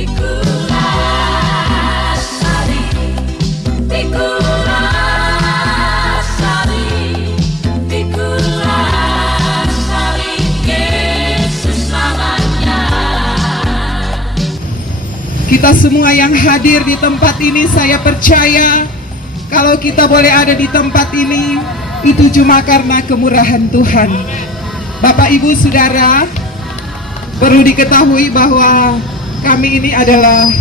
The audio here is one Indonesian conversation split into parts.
Kita semua yang hadir di tempat ini, saya percaya kalau kita boleh ada di tempat ini, itu cuma karena kemurahan Tuhan. Bapak, Ibu, Saudara, perlu diketahui bahwa kami ini adalah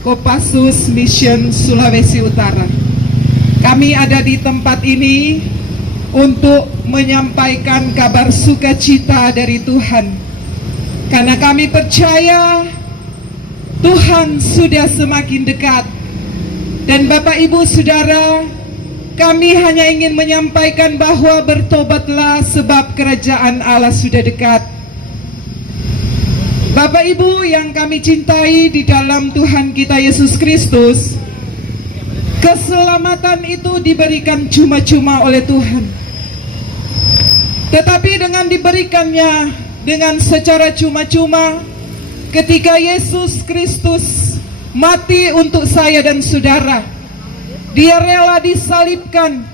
Kopassus Mission Sulawesi Utara. Kami ada di tempat ini untuk menyampaikan kabar sukacita dari Tuhan. Karena kami percaya Tuhan sudah semakin dekat. Dan Bapak, Ibu, Saudara, kami hanya ingin menyampaikan bahwa bertobatlah sebab kerajaan Allah sudah dekat. Bapak, Ibu yang kami cintai di dalam Tuhan kita Yesus Kristus, keselamatan itu diberikan cuma-cuma oleh Tuhan. Tetapi dengan diberikannya dengan secara cuma-cuma, ketika Yesus Kristus mati untuk saya dan saudara, Dia rela disalibkan,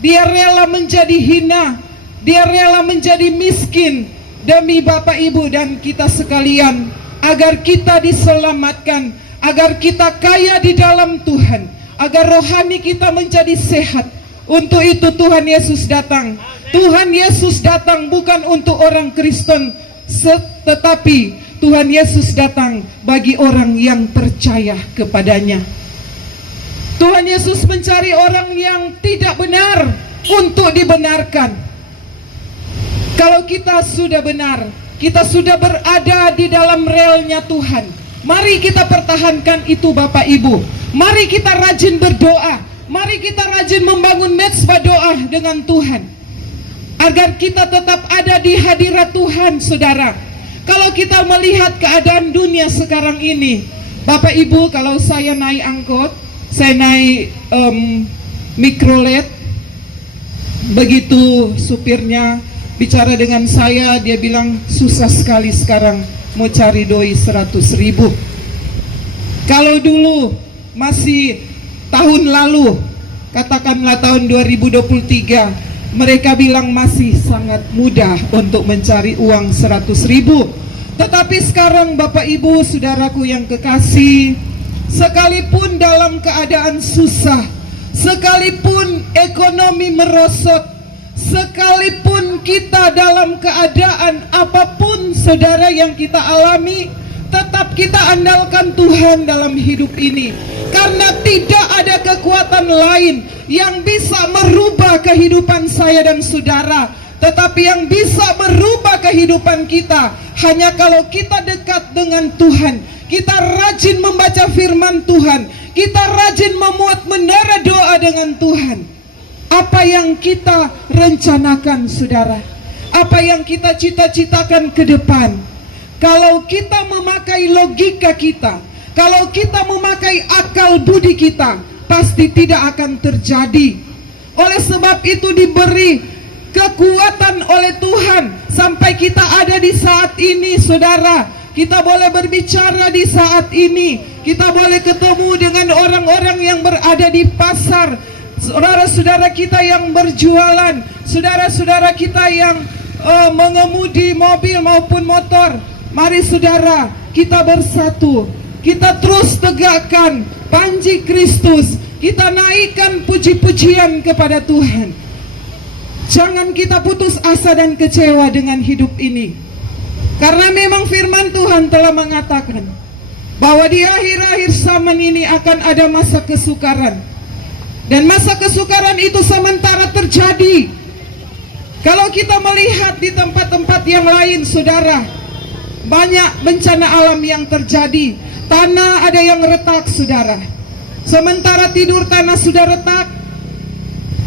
Dia rela menjadi hina, Dia rela menjadi miskin demi Bapak, Ibu, dan kita sekalian, agar kita diselamatkan, agar kita kaya di dalam Tuhan, agar rohani kita menjadi sehat. Untuk itu Tuhan Yesus datang. Tuhan Yesus datang bukan untuk orang Kristen, tetapi Tuhan Yesus datang bagi orang yang percaya kepadanya. Tuhan Yesus mencari orang yang tidak benar untuk dibenarkan. Kalau kita sudah benar, kita sudah berada di dalam relnya Tuhan, mari kita pertahankan itu, Bapak, Ibu. Mari kita rajin berdoa, mari kita rajin membangun mezbah doa dengan Tuhan, agar kita tetap ada di hadirat Tuhan, saudara. Kalau kita melihat keadaan dunia sekarang ini, Bapak, Ibu, kalau saya naik angkot, saya naik mikrolet, begitu supirnya bicara dengan saya, dia bilang susah sekali sekarang mau cari doi 100.000. Kalau dulu masih tahun lalu, katakanlah tahun 2023, mereka bilang masih sangat mudah untuk mencari uang 100.000. Tetapi sekarang, Bapak, Ibu, Saudaraku yang kekasih, sekalipun dalam keadaan susah, sekalipun ekonomi merosot, sekalipun kita dalam keadaan apapun, saudara, yang kita alami, tetap kita andalkan Tuhan dalam hidup ini. Karena tidak ada kekuatan lain yang bisa merubah kehidupan saya dan saudara. Tetapi yang bisa merubah kehidupan kita hanya kalau kita dekat dengan Tuhan, kita rajin membaca firman Tuhan, kita rajin memuat menara doa dengan Tuhan. Apa yang kita rencanakan, saudara, apa yang kita cita-citakan ke depan, kalau kita memakai logika kita, kalau kita memakai akal budi kita, pasti tidak akan terjadi. Oleh sebab itu diberi kekuatan oleh Tuhan sampai kita ada di saat ini, saudara. Kita boleh berbicara di saat ini, kita boleh ketemu dengan orang-orang yang berada di pasar, saudara-saudara kita yang berjualan, saudara-saudara kita yang mengemudi mobil maupun motor. Mari, saudara, kita bersatu, kita terus tegakkan panji Kristus, kita naikkan puji-pujian kepada Tuhan. Jangan kita putus asa dan kecewa dengan hidup ini, karena memang firman Tuhan telah mengatakan bahwa di akhir-akhir zaman ini akan ada masa kesukaran. Dan masa kesukaran itu sementara terjadi. Kalau kita melihat di tempat-tempat yang lain, saudara, banyak bencana alam yang terjadi. Tanah ada yang retak, saudara. Sementara tidur tanah sudah retak,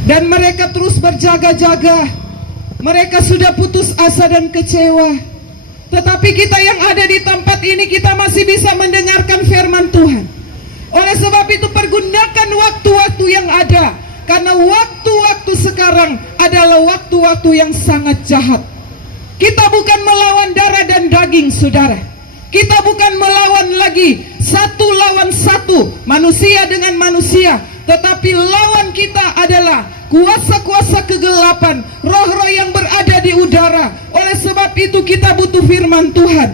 dan mereka terus berjaga-jaga. Mereka sudah putus asa dan kecewa. Tetapi kita yang ada di tempat ini, kita masih bisa mendengarkan firman Tuhan. Oleh sebab itu pergunakan waktu-waktu yang ada, karena waktu-waktu sekarang adalah waktu-waktu yang sangat jahat. Kita bukan melawan darah dan daging, saudara. Kita bukan melawan lagi manusia dengan manusia, tetapi lawan kita adalah kuasa-kuasa kegelapan, roh-roh yang berada di udara. Oleh sebab itu kita butuh firman Tuhan.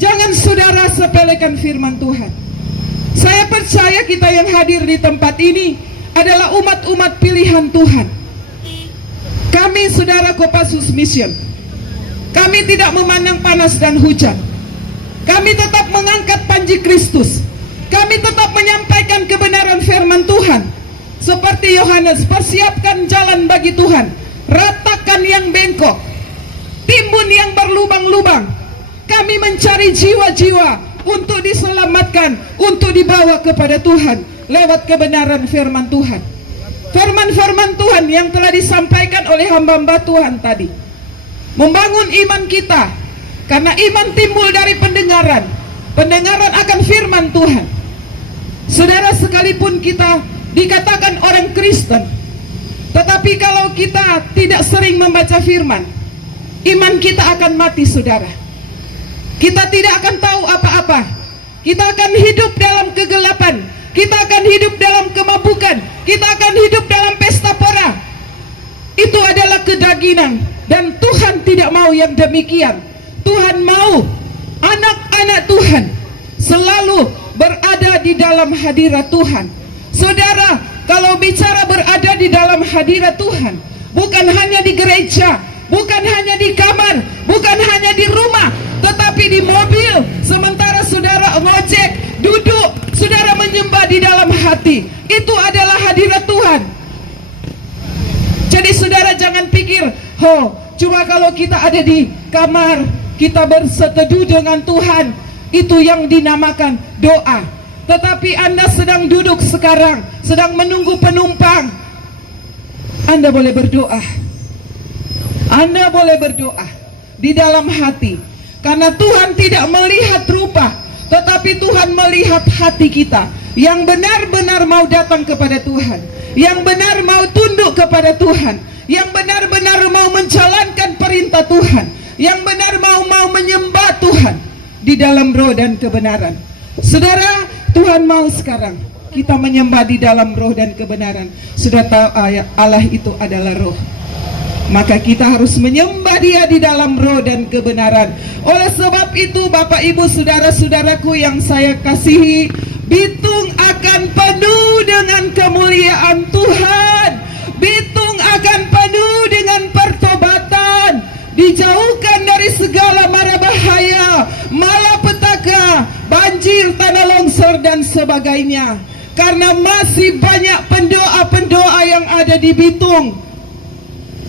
Jangan saudara sepelekan firman Tuhan. Saya percaya kita yang hadir di tempat ini adalah umat-umat pilihan Tuhan. Kami saudara Kopassus Mission, kami tidak memandang panas dan hujan. Kami tetap mengangkat panji Kristus. Kami tetap menyampaikan kebenaran firman Tuhan. Seperti Yohanes, persiapkan jalan bagi Tuhan, ratakan yang bengkok, timbun yang berlubang-lubang. Kami mencari jiwa-jiwa untuk diselamatkan, untuk dibawa kepada Tuhan lewat kebenaran firman Tuhan. Firman-firman Tuhan yang telah disampaikan oleh hamba-hamba Tuhan tadi membangun iman kita, karena iman timbul dari pendengaran, pendengaran akan firman Tuhan. Saudara, sekalipun kita dikatakan orang Kristen, tetapi kalau kita tidak sering membaca firman, iman kita akan mati saudara. Kita tidak akan tahu apa-apa. Kita akan hidup dalam kegelapan. Kita akan hidup dalam kemabukan. Kita akan hidup dalam pesta pora. Itu adalah kedagingan, dan Tuhan tidak mau yang demikian. Tuhan mau anak-anak Tuhan selalu berada di dalam hadirat Tuhan. Saudara, kalau bicara berada di dalam hadirat Tuhan, bukan hanya di gereja, bukan hanya di kamar, bukan hanya di rumah, tetapi di mobil. Sementara saudara ngojek, duduk, saudara menyembah di dalam hati. Itu adalah hadirat Tuhan. Jadi saudara jangan pikir, cuma kalau kita ada di kamar, kita berseteduh dengan Tuhan, itu yang dinamakan doa. Tetapi Anda sedang duduk sekarang, sedang menunggu penumpang, Anda boleh berdoa. Anda boleh berdoa di dalam hati, karena Tuhan tidak melihat rupa, tetapi Tuhan melihat hati kita yang benar-benar mau datang kepada Tuhan, yang benar mau tunduk kepada Tuhan, yang benar-benar mau menjalankan perintah Tuhan, yang benar mau menyembah Tuhan di dalam roh dan kebenaran. Saudara, Tuhan mau sekarang kita menyembah di dalam roh dan kebenaran. Sudah tahu Allah itu adalah roh, maka kita harus menyembah Dia di dalam roh dan kebenaran. Oleh sebab itu Bapak Ibu saudara-saudaraku yang saya kasihi, Bitung akan penuh dengan kemuliaan Tuhan. Bitung akan penuh dengan pertobatan, dijauhkan dari segala mara bahaya, malapetaka, banjir, tanah longsor dan sebagainya. Karena masih banyak pendoa-pendoa yang ada di Bitung.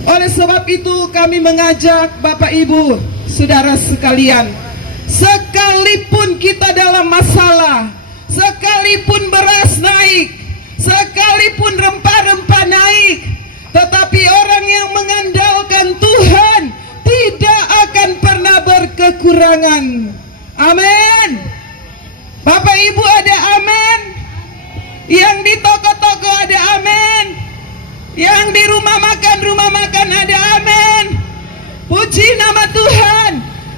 Oleh sebab itu kami mengajak Bapak Ibu saudara sekalian, sekalipun kita dalam masalah, sekalipun beras naik, sekalipun rempah-rempah naik, tetapi orang yang mengandalkan Tuhan tidak akan pernah berkekurangan. Amin. Bapak Ibu ada amin? Yang di toko-toko ada amin? Yang di rumah makan ada amin? Puji nama Tuhan.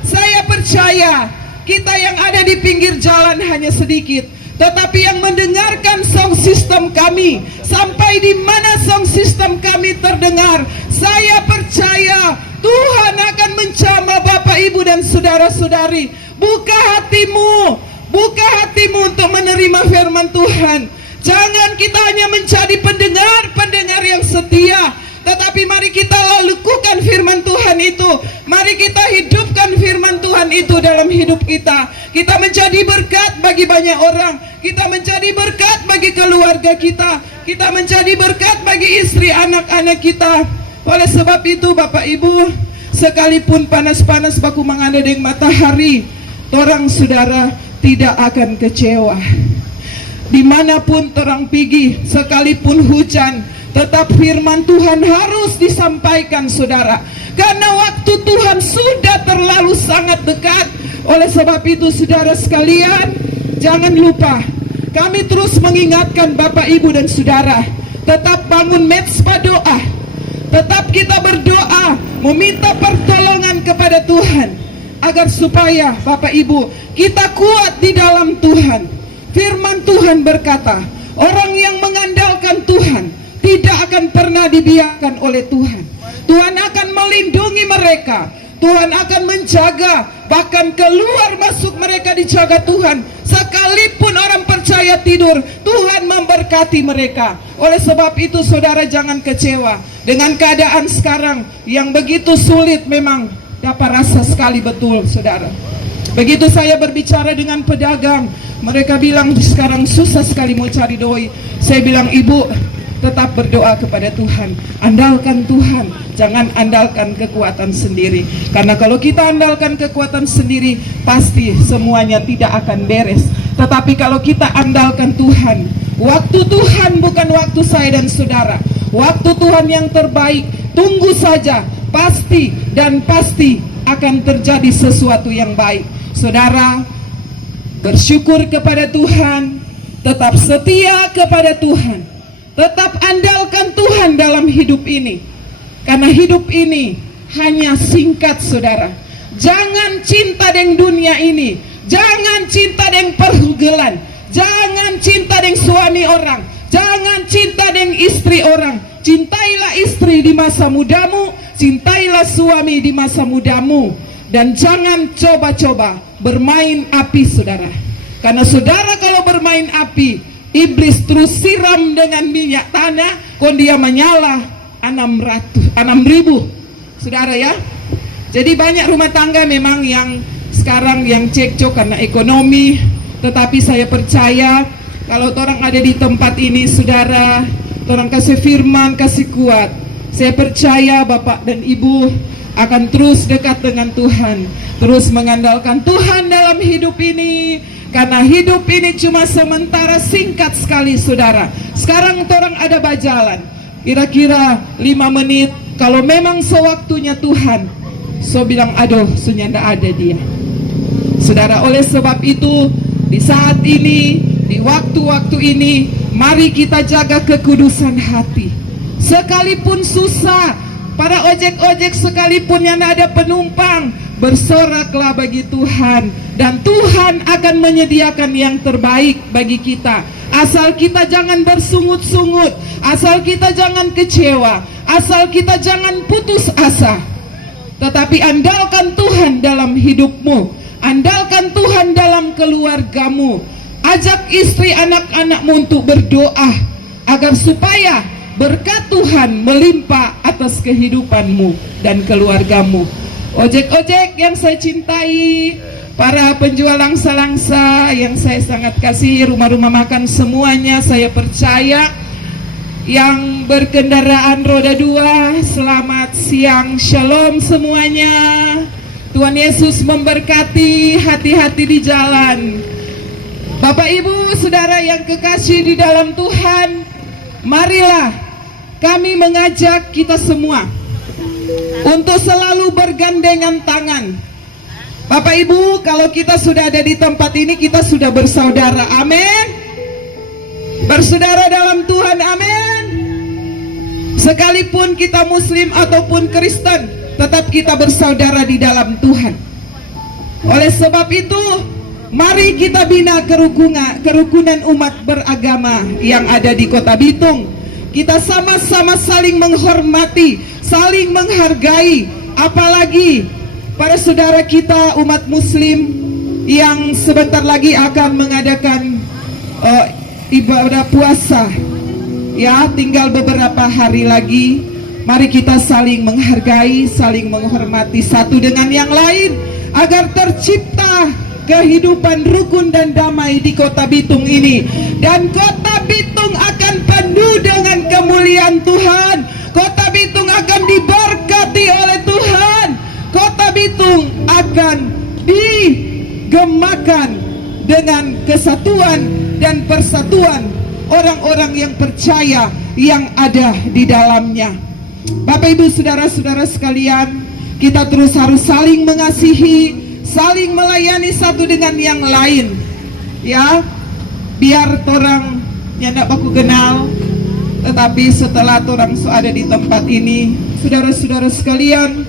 Saya percaya kita yang ada di pinggir jalan hanya sedikit, tetapi yang mendengarkan sound system kami, sampai di mana sound system kami terdengar, saya percaya Tuhan akan menjamah Bapak Ibu dan saudara-saudari. Buka hatimu untuk menerima firman Tuhan. Jangan kita hanya menjadi pendengar yang setia, tetapi mari kita lakukan firman Tuhan itu. Mari kita hidupkan firman Tuhan itu dalam hidup kita. Kita menjadi berkat bagi banyak orang. Kita menjadi berkat bagi keluarga kita. Kita menjadi berkat bagi istri anak-anak kita. Oleh sebab itu Bapak Ibu, sekalipun panas-panas baku mengandeng matahari, torang saudara tidak akan kecewa. Dimanapun terang pergi, sekalipun hujan, tetap firman Tuhan harus disampaikan saudara, karena waktu Tuhan sudah terlalu sangat dekat. Oleh sebab itu saudara sekalian, jangan lupa kami terus mengingatkan Bapak Ibu dan saudara, tetap bangun mezbah doa, tetap kita berdoa meminta pertolongan kepada Tuhan, agar supaya Bapak Ibu kita kuat di dalam Tuhan. Firman Tuhan berkata, orang yang mengandalkan Tuhan tidak akan pernah dibiarkan oleh Tuhan. Tuhan akan melindungi mereka, Tuhan akan menjaga, bahkan keluar masuk mereka dijaga Tuhan. Sekalipun orang percaya tidur, Tuhan memberkati mereka. Oleh sebab itu saudara, jangan kecewa dengan keadaan sekarang yang begitu sulit. Memang dapat rasa sekali betul saudara. Begitu saya berbicara dengan pedagang, mereka bilang sekarang susah sekali mau cari doi. Saya bilang, ibu tetap berdoa kepada Tuhan, andalkan Tuhan, jangan andalkan kekuatan sendiri. Karena kalau kita andalkan kekuatan sendiri, pasti semuanya tidak akan beres. Tetapi kalau kita andalkan Tuhan, waktu Tuhan bukan waktu saya dan saudara, waktu Tuhan yang terbaik. Tunggu saja, pasti dan pasti akan terjadi sesuatu yang baik. Saudara, bersyukur kepada Tuhan, tetap setia kepada Tuhan, tetap andalkan Tuhan dalam hidup ini. Karena hidup ini hanya singkat saudara. Jangan cinta dengan dunia ini, jangan cinta dengan pergaulan, jangan cinta dengan suami orang, jangan cinta dengan istri orang. Cintailah istri di masa mudamu, cintailah suami di masa mudamu. Dan jangan coba-coba bermain api saudara. Karena saudara kalau bermain api, iblis terus siram dengan minyak tanah, kon dia menyala 6.000 saudara ya. Jadi banyak rumah tangga memang yang sekarang yang cekcok karena ekonomi. Tetapi saya percaya kalau orang ada di tempat ini saudara, orang kasih firman, kasih kuat, saya percaya Bapak dan Ibu akan terus dekat dengan Tuhan, terus mengandalkan Tuhan dalam hidup ini. Karena hidup ini cuma sementara, singkat sekali saudara. Sekarang orang ada berjalan kira-kira 5 menit. Kalau memang sewaktunya Tuhan, so bilang aduh sudah ada dia. Saudara, oleh sebab itu di saat ini, di waktu-waktu ini, mari kita jaga kekudusan hati. Sekalipun susah, para ojek-ojek sekalipun yang ada penumpang, bersoraklah bagi Tuhan, dan Tuhan akan menyediakan yang terbaik bagi kita. Asal kita jangan bersungut-sungut, asal kita jangan kecewa, asal kita jangan putus asa. Tetapi andalkan Tuhan dalam hidupmu, andalkan Tuhan dalam keluargamu. Ajak istri anak-anakmu untuk berdoa agar supaya berkat Tuhan melimpah atas kehidupanmu dan keluargamu. Ojek-ojek yang saya cintai, para penjual langsa-langsa yang saya sangat kasih, rumah-rumah makan semuanya, saya percaya. Yang berkendaraan roda 2, selamat siang, shalom semuanya. Tuhan Yesus memberkati, hati-hati di jalan. Bapak Ibu saudara yang kekasih di dalam Tuhan, marilah kami mengajak kita semua untuk selalu bergandengan tangan. Bapak Ibu, kalau kita sudah ada di tempat ini, kita sudah bersaudara, amin. Bersaudara dalam Tuhan, amin. Sekalipun kita Muslim ataupun Kristen, tetap kita bersaudara di dalam Tuhan. Oleh sebab itu, mari kita bina kerukunan umat beragama yang ada di Kota Bitung. Kita sama-sama saling menghormati, saling menghargai. Apalagi para saudara kita umat Muslim yang sebentar lagi akan mengadakan ibadah puasa. Ya, tinggal beberapa hari lagi. Mari kita saling menghargai, saling menghormati satu dengan yang lain, agar tercipta kehidupan rukun dan damai di Kota Bitung ini. Dan Kota Bitung akan penuh dengan kemuliaan Tuhan. Kota Bitung akan diberkati oleh Tuhan. Kota Bitung akan digemakan dengan kesatuan dan persatuan orang-orang yang percaya yang ada di dalamnya. Bapak Ibu saudara-saudara sekalian, kita terus harus saling mengasihi, saling melayani satu dengan yang lain. Ya, biar orang yang tidak aku kenal, tetapi setelah orang ada di tempat ini, saudara-saudara sekalian,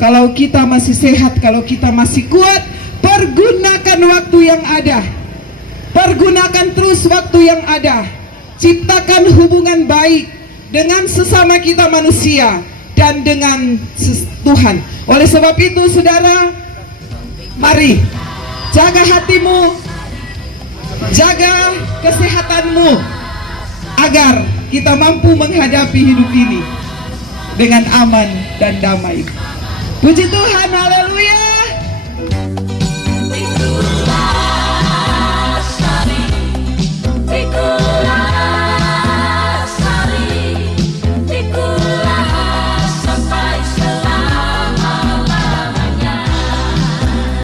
kalau kita masih sehat, kalau kita masih kuat, pergunakan waktu yang ada. Pergunakan terus waktu yang ada. Ciptakan hubungan baik dengan sesama kita manusia dan dengan Tuhan. Oleh sebab itu, saudara, mari jaga hatimu, jaga kesehatanmu, agar kita mampu menghadapi hidup ini dengan aman dan damai. Puji Tuhan, haleluya.